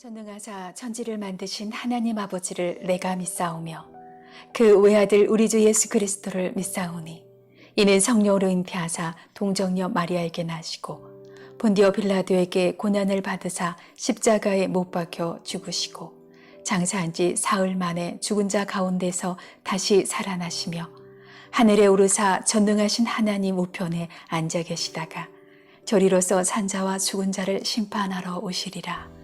전능하사 천지를 만드신 하나님 아버지를 내가 믿사오며 그 외아들 우리 주 예수 그리스도를 믿사오니 이는 성령으로 잉태하사 동정녀 마리아에게 나시고 본디오 빌라도에게 고난을 받으사 십자가에 못 박혀 죽으시고 장사한 지 사흘 만에 죽은 자 가운데서 다시 살아나시며 하늘에 오르사 전능하신 하나님 우편에 앉아 계시다가 저리로서 산자와 죽은 자를 심판하러 오시리라.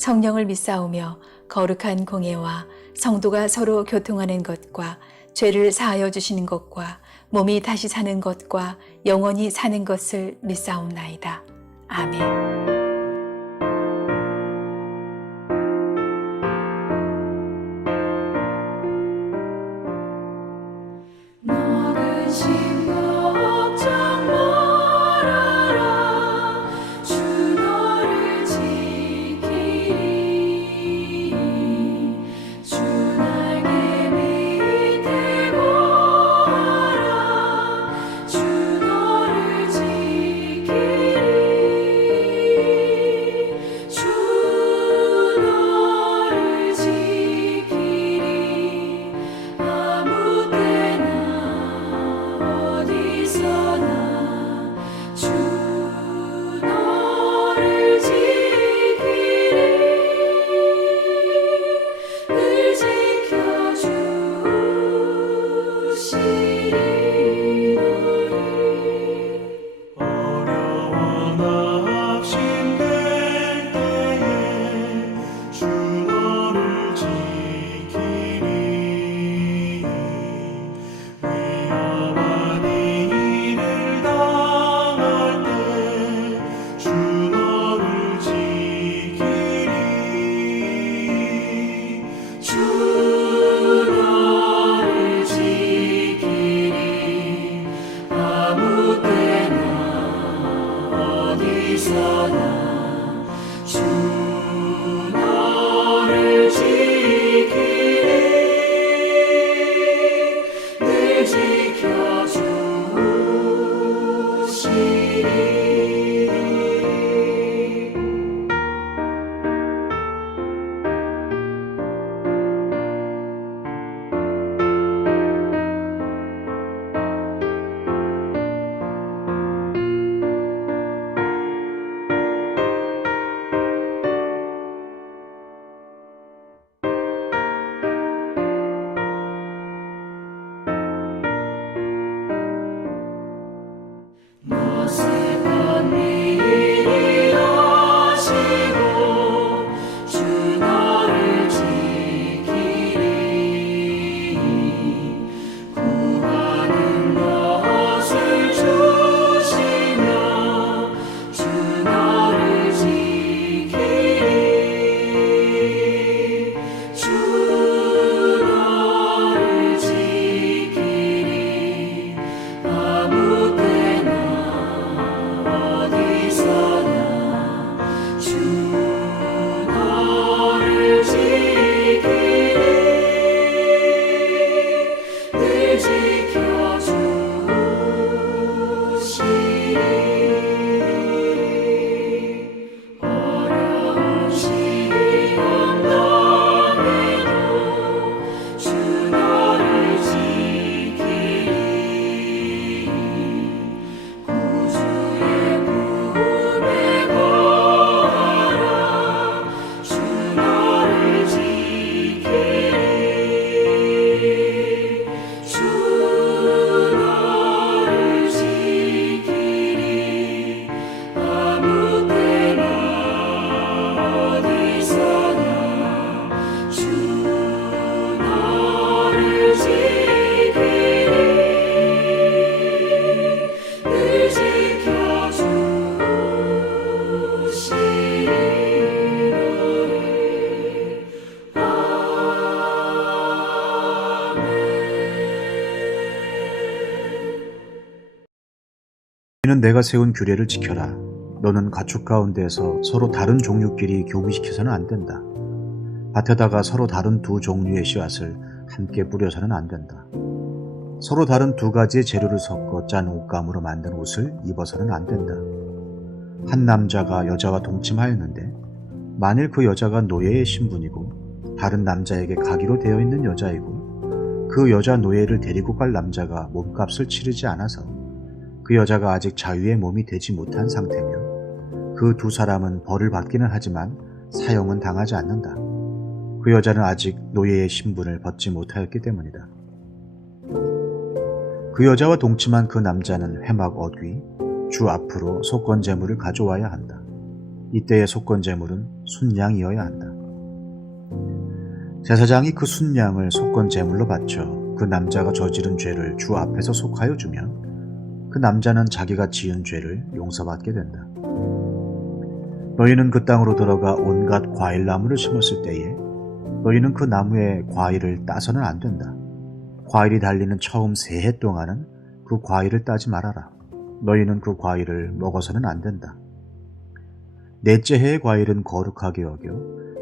성령을 믿사오며 거룩한 공예와 성도가 서로 교통하는 것과 죄를 사하여 주시는 것과 몸이 다시 사는 것과 영원히 사는 것을 믿사옵나이다. 아멘. 너희는 내가 세운 규례를 지켜라. 너는 가축 가운데서 서로 다른 종류끼리 교미시켜서는 안 된다. 밭에다가 서로 다른 두 종류의 씨앗을 함께 뿌려서는 안 된다. 서로 다른 두 가지의 재료를 섞어 짠 옷감으로 만든 옷을 입어서는 안 된다. 한 남자가 여자와 동침하였는데 만일 그 여자가 노예의 신분이고 다른 남자에게 가기로 되어 있는 여자이고 그 여자 노예를 데리고 갈 남자가 몸값을 치르지 않아서 그 여자가 아직 자유의 몸이 되지 못한 상태며 그 두 사람은 벌을 받기는 하지만 사형은 당하지 않는다. 그 여자는 아직 노예의 신분을 벗지 못하였기 때문이다. 그 여자와 동침한 그 남자는 회막 어귀, 주 앞으로 속건 제물을 가져와야 한다. 이때의 속건 제물은 순양이어야 한다. 제사장이 그 순양을 속건 제물로 바쳐 그 남자가 저지른 죄를 주 앞에서 속하여 주면 그 남자는 자기가 지은 죄를 용서받게 된다. 너희는 그 땅으로 들어가 온갖 과일나무를 심었을 때에 너희는 그 나무의 과일을 따서는 안 된다. 과일이 달리는 처음 3해 동안은 그 과일을 따지 말아라. 너희는 그 과일을 먹어서는 안 된다. 넷째 해의 과일은 거룩하게 여겨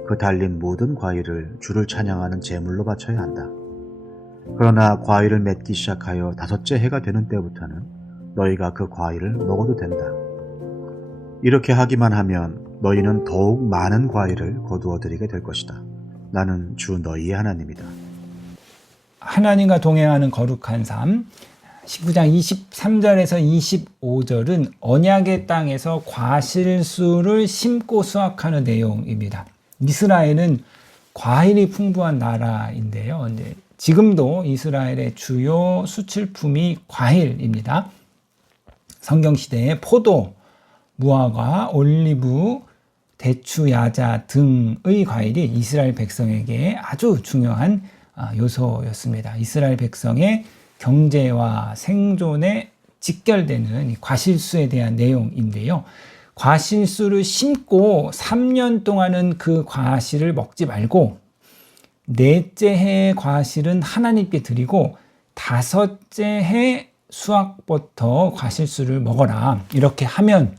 그 달린 모든 과일을 주를 찬양하는 제물로 바쳐야 한다. 그러나 과일을 맺기 시작하여 5째 해가 되는 때부터는 너희가 그 과일을 먹어도 된다. 이렇게 하기만 하면 너희는 더욱 많은 과일을 거두어 들이게 될 것이다. 나는 주 너희의 하나님이다. 하나님과 동행하는 거룩한 삶, 19장 23절에서 25절은 언약의 땅에서 과실수를 심고 수확하는 내용입니다. 이스라엘은 과일이 풍부한 나라인데요. 지금도 이스라엘의 주요 수출품이 과일입니다. 성경시대에 포도, 무화과, 올리브, 대추, 야자 등의 과일이 이스라엘 백성에게 아주 중요한 요소였습니다. 이스라엘 백성의 경제와 생존에 직결되는 과실수에 대한 내용인데요. 과실수를 심고 3년 동안은 그 과실을 먹지 말고 넷째 해의 과실은 하나님께 드리고 5째 해 수확부터 과실수를 먹어라. 이렇게 하면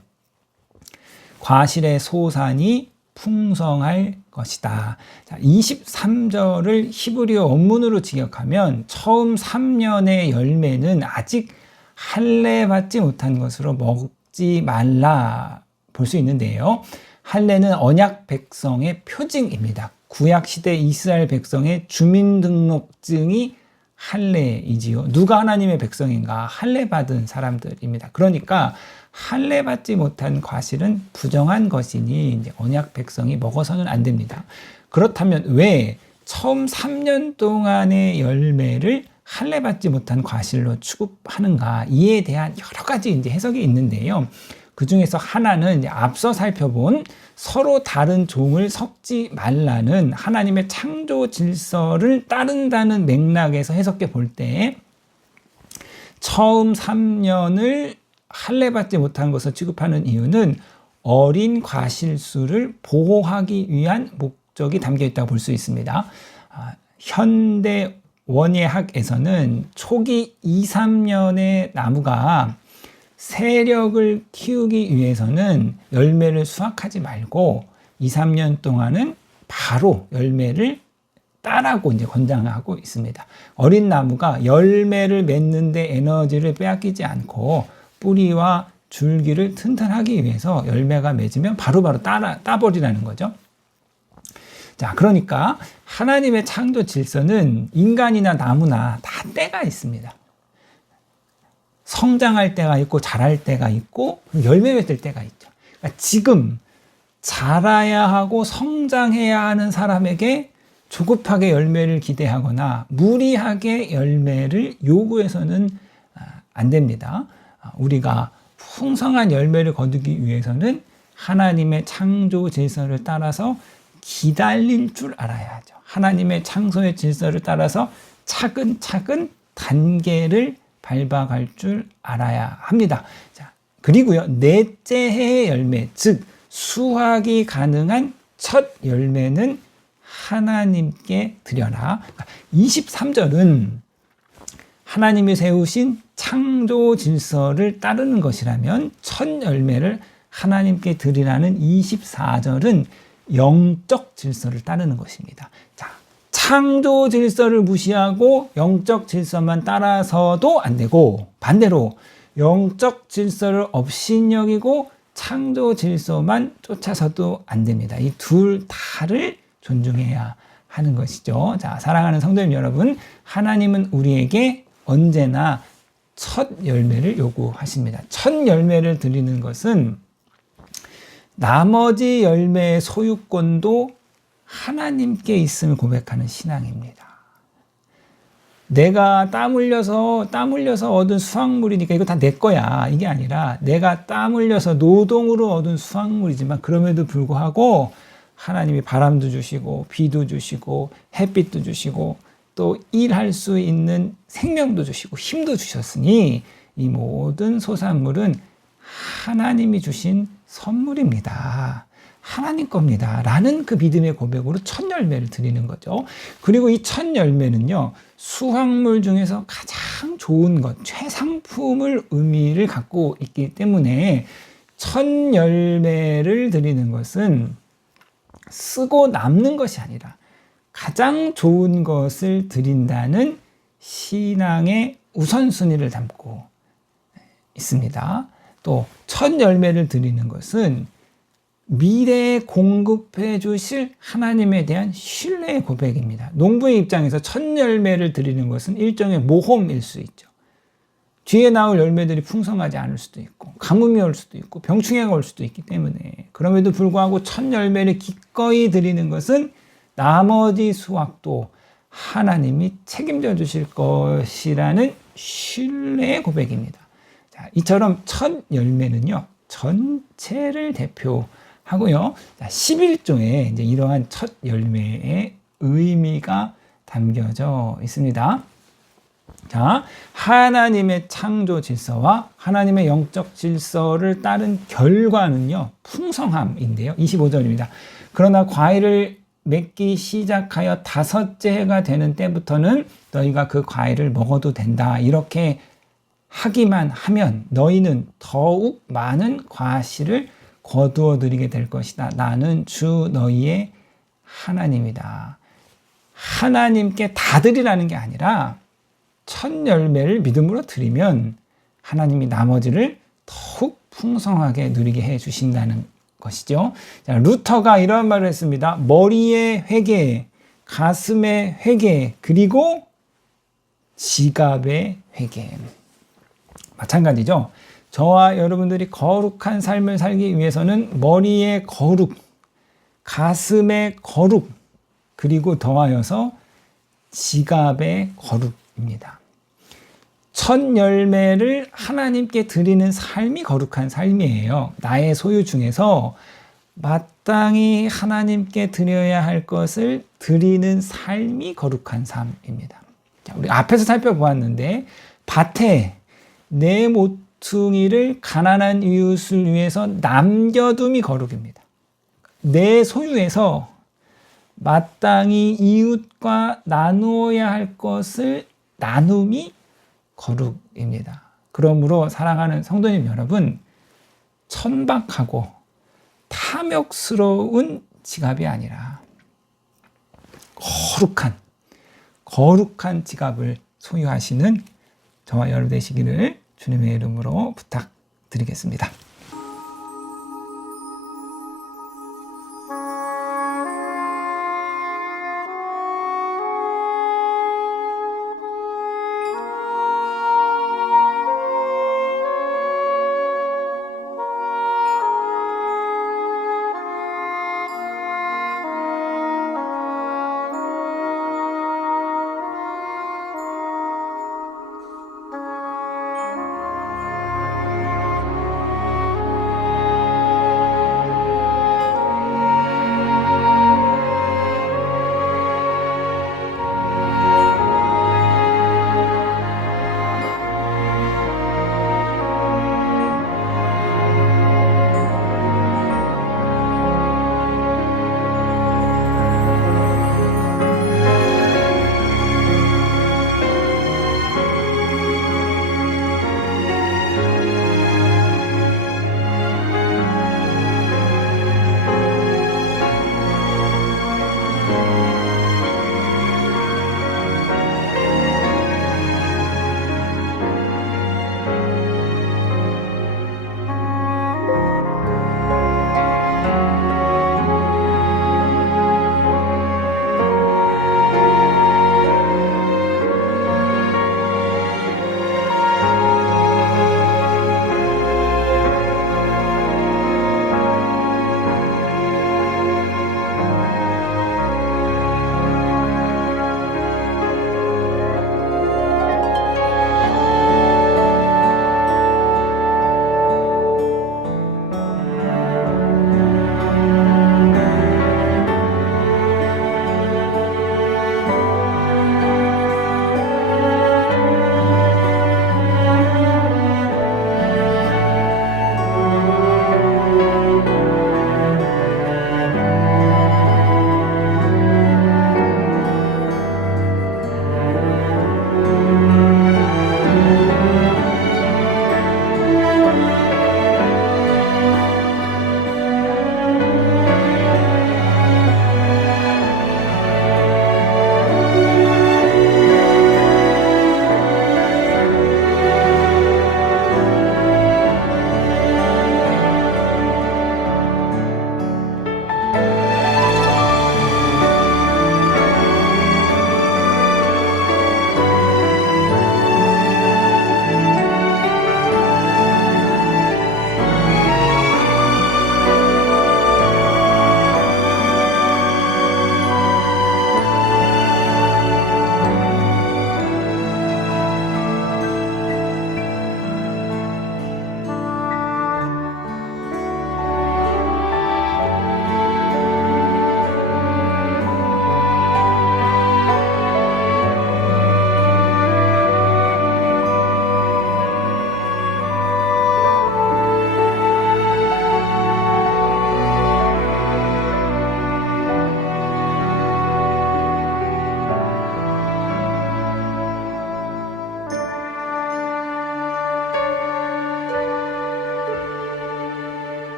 과실의 소산이 풍성할 것이다. 자, 23절을 히브리어 원문으로 직역하면 처음 3년의 열매는 아직 할례 받지 못한 것으로 먹지 말라 볼 수 있는데요. 할례는 언약 백성의 표징입니다. 구약 시대 이스라엘 백성의 주민등록증이 할례이지요. 누가 하나님의 백성인가? 할례 받은 사람들입니다. 그러니까 할례 받지 못한 과실은 부정한 것이니 이제 언약 백성이 먹어서는 안 됩니다. 그렇다면 왜 처음 3년 동안의 열매를 할례 받지 못한 과실로 취급하는가? 이에 대한 여러 가지 이제 해석이 있는데요. 그 중에서 하나는 이제 앞서 살펴본 서로 다른 종을 섞지 말라는 하나님의 창조 질서를 따른다는 맥락에서 해석해 볼 때 처음 3년을 할례 받지 못한 것을 취급하는 이유는 어린 과실수를 보호하기 위한 목적이 담겨 있다고 볼 수 있습니다. 현대 원예학에서는 초기 2, 3년의 나무가 세력을 키우기 위해서는 열매를 수확하지 말고 2, 3년 동안은 바로 열매를 따라고 이제 권장하고 있습니다. 어린 나무가 열매를 맺는데 에너지를 빼앗기지 않고 뿌리와 줄기를 튼튼하기 위해서 열매가 맺으면 바로바로 따버리라는 거죠. 자, 그러니까 하나님의 창조 질서는 인간이나 나무나 다 때가 있습니다. 성장할 때가 있고 자랄 때가 있고 열매 맺을 때가 있죠. 그러니까 지금 자라야 하고 성장해야 하는 사람에게 조급하게 열매를 기대하거나 무리하게 열매를 요구해서는 안 됩니다. 우리가 풍성한 열매를 거두기 위해서는 하나님의 창조 질서를 따라서 기다릴 줄 알아야 하죠. 하나님의 창조의 질서를 따라서 차근차근 단계를 밟아갈 줄 알아야 합니다. 자, 그리고요, 넷째 해의 열매, 즉 수확이 가능한 첫 열매는 하나님께 드려라. 23절은 하나님이 세우신 창조 질서를 따르는 것이라면 첫 열매를 하나님께 드리라는 24절은 영적 질서를 따르는 것입니다. 자, 창조 질서를 무시하고 영적 질서만 따라서도 안 되고 반대로 영적 질서를 업신여기고 창조 질서만 쫓아서도 안 됩니다. 이 둘 다를 존중해야 하는 것이죠. 자, 사랑하는 성도님 여러분, 하나님은 우리에게 언제나 첫 열매를 요구하십니다. 첫 열매를 드리는 것은 나머지 열매의 소유권도 하나님께 있음을 고백하는 신앙입니다. 내가 땀 흘려서 얻은 수확물이니까 이거 다 내 거야. 이게 아니라 내가 땀 흘려서 노동으로 얻은 수확물이지만 그럼에도 불구하고 하나님이 바람도 주시고 비도 주시고 햇빛도 주시고 또 일할 수 있는 생명도 주시고 힘도 주셨으니 이 모든 소산물은 하나님이 주신 선물입니다. 하나님 겁니다. 라는 그 믿음의 고백으로 첫 열매를 드리는 거죠. 그리고 이 첫 열매는요, 수확물 중에서 가장 좋은 것, 최상품을 의미를 갖고 있기 때문에 첫 열매를 드리는 것은 쓰고 남는 것이 아니라 가장 좋은 것을 드린다는 신앙의 우선순위를 담고 있습니다. 또 첫 열매를 드리는 것은 미래에 공급해 주실 하나님에 대한 신뢰의 고백입니다. 농부의 입장에서 첫 열매를 드리는 것은 일종의 모험일 수 있죠. 뒤에 나올 열매들이 풍성하지 않을 수도 있고 가뭄이 올 수도 있고 병충해가 올 수도 있기 때문에 그럼에도 불구하고 첫 열매를 기꺼이 드리는 것은 나머지 수확도 하나님이 책임져 주실 것이라는 신뢰의 고백입니다. 자, 이처럼 첫 열매는요, 전체를 대표하고요. 11조에 이제 이러한 첫 열매의 의미가 담겨져 있습니다. 자, 하나님의 창조 질서와 하나님의 영적 질서를 따른 결과는요, 풍성함인데요. 25절입니다. 그러나 과일을 맺기 시작하여 5째 해가 되는 때부터는 너희가 그 과일을 먹어도 된다. 이렇게 하기만 하면 너희는 더욱 많은 과실을 거두어 드리게 될 것이다. 나는 주 너희의 하나님이다. 하나님께 다 드리라는 게 아니라 첫 열매를 믿음으로 드리면 하나님이 나머지를 더욱 풍성하게 누리게 해 주신다는 것이죠. 자, 루터가 이러한 말을 했습니다. 머리의 회개, 가슴의 회개, 그리고 지갑의 회개. 마찬가지죠. 저와 여러분들이 거룩한 삶을 살기 위해서는 머리의 거룩, 가슴의 거룩, 그리고 더하여서 지갑의 거룩입니다. 첫 열매를 하나님께 드리는 삶이 거룩한 삶이에요. 나의 소유 중에서 마땅히 하나님께 드려야 할 것을 드리는 삶이 거룩한 삶입니다. 자, 우리 앞에서 살펴보았는데 밭에 내 모퉁이를 가난한 이웃을 위해서 남겨둠이 거룩입니다. 내 소유에서 마땅히 이웃과 나누어야 할 것을 나눔이 거룩입니다. 그러므로 사랑하는 성도님 여러분, 천박하고 탐욕스러운 지갑이 아니라 거룩한 지갑을 소유하시는 저와 여러분 되시기를 주님의 이름으로 부탁드리겠습니다.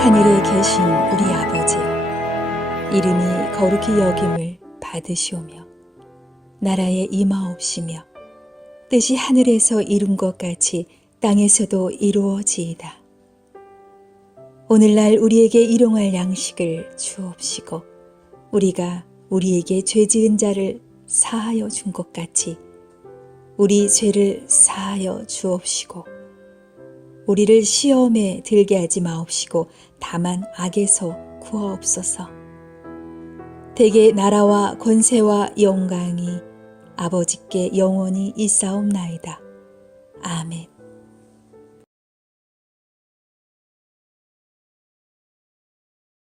하늘에 계신 우리 아버지여, 이름이 거룩히 여김을 받으시오며 나라에 임하옵시며 뜻이 하늘에서 이룬 것 같이 땅에서도 이루어지이다. 오늘날 우리에게 일용할 양식을 주옵시고 우리가 우리에게 죄 지은 자를 사하여 준 것 같이 우리 죄를 사하여 주옵시고 우리를 시험에 들게 하지 마옵시고 다만 악에서 구하옵소서. 대개 나라와 권세와 영광이 아버지께 영원히 있사옵나이다. 아멘.